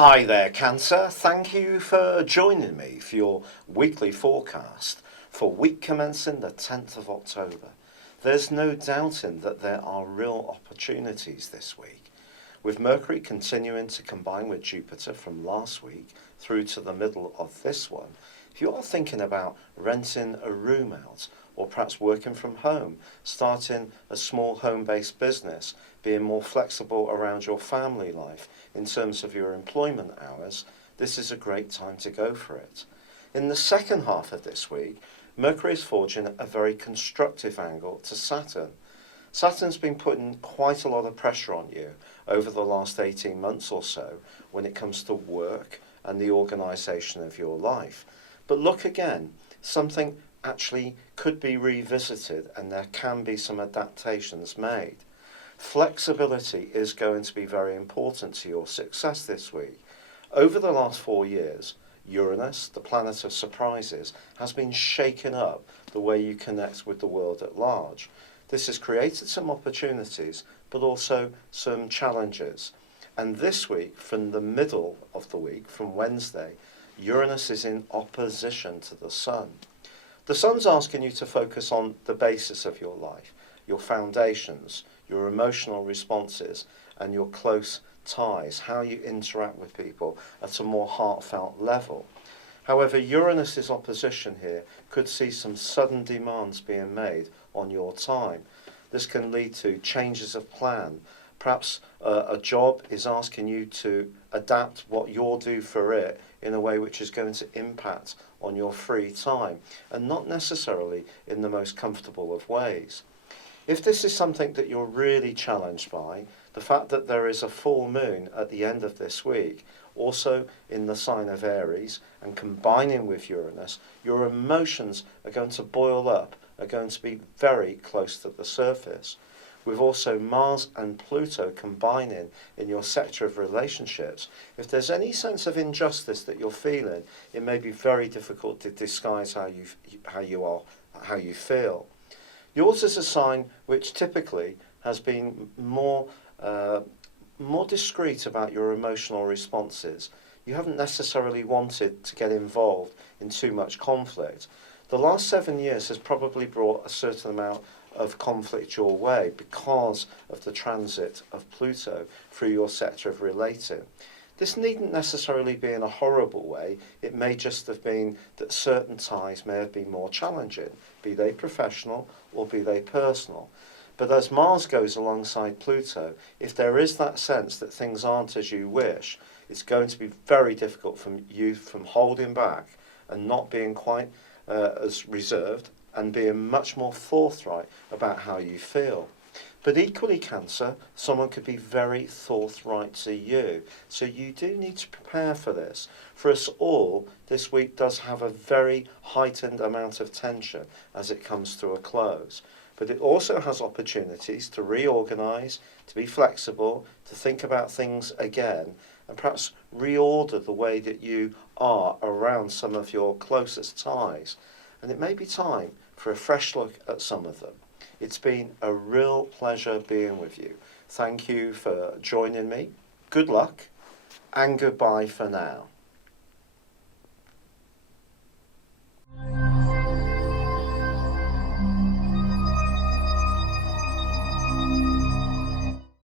Hi there, Cancer. Thank you for joining me for your weekly forecast for week commencing the 10th of October. There's no doubting that there are real opportunities this week, with Mercury continuing to combine with Jupiter from last week through to the middle of this one. If you are thinking about renting a room out, or perhaps working from home, starting a small home-based business, being more flexible around your family life in terms of your employment hours, this is a great time to go for it. In the second half of this week, Mercury is forging a very constructive angle to Saturn. Saturn's been putting quite a lot of pressure on you over the last 18 months or so when it comes to work and the organisation of your life. But look again, something actually could be revisited and there can be some adaptations made. Flexibility is going to be very important to your success this week. Over the last 4 years, Uranus, the planet of surprises, has been shaking up the way you connect with the world at large. This has created some opportunities, but also some challenges. And this week, from the middle of the week, from Wednesday, Uranus is in opposition to the Sun. The Sun's asking you to focus on the basis of your life, your foundations, your emotional responses, and your close ties, how you interact with people at a more heartfelt level. However, Uranus's opposition here could see some sudden demands being made on your time. This can lead to changes of plan. Perhaps a job is asking you to adapt what you'll do for it in a way which is going to impact on your free time, and not necessarily in the most comfortable of ways. If this is something that you're really challenged by, the fact that there is a full moon at the end of this week, also in the sign of Aries, and combining with Uranus, your emotions are going to boil up, are going to be very close to the surface. With also Mars and Pluto combining in your sector of relationships, if there's any sense of injustice that you're feeling, it may be very difficult to disguise how you feel. Yours is a sign which typically has been more discreet about your emotional responses. You haven't necessarily wanted to get involved in too much conflict. The last 7 years has probably brought a certain amount of conflict your way because of the transit of Pluto through your sector of relating. This needn't necessarily be in a horrible way. It may just have been that certain ties may have been more challenging, be they professional or be they personal. But as Mars goes alongside Pluto, if there is that sense that things aren't as you wish, it's going to be very difficult from holding back and not being quite as reserved and being much more forthright about how you feel. But equally, Cancer, someone could be very forthright to you. So you do need to prepare for this. For us all, this week does have a very heightened amount of tension as it comes to a close. But it also has opportunities to reorganise, to be flexible, to think about things again, and perhaps reorder the way that you are around some of your closest ties. And it may be time for a fresh look at some of them. It's been a real pleasure being with you. Thank you for joining me. Good luck and goodbye for now.